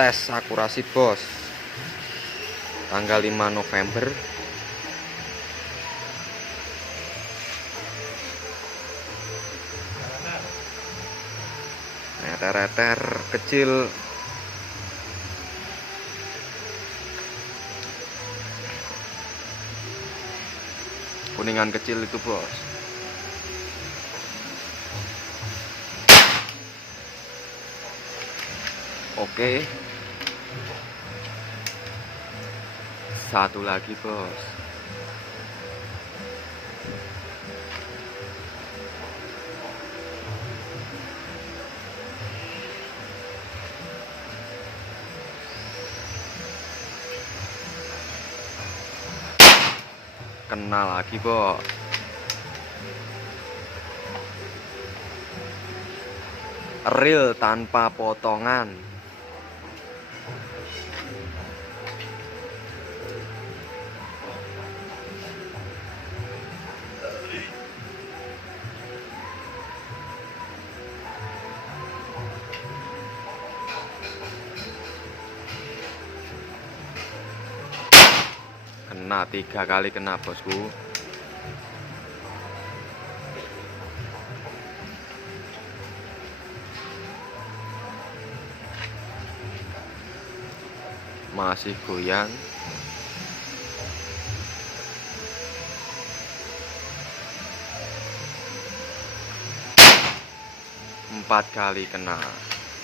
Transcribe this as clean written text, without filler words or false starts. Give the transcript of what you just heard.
tes akurasi bos, tanggal 5 November. Meter-meter kecil, kuningan kecil itu bos. Oke, satu lagi bos. Kena lagi bos. Real tanpa potongan. Kena 3 kali kena bosku. Masih goyang. 4 kali kena.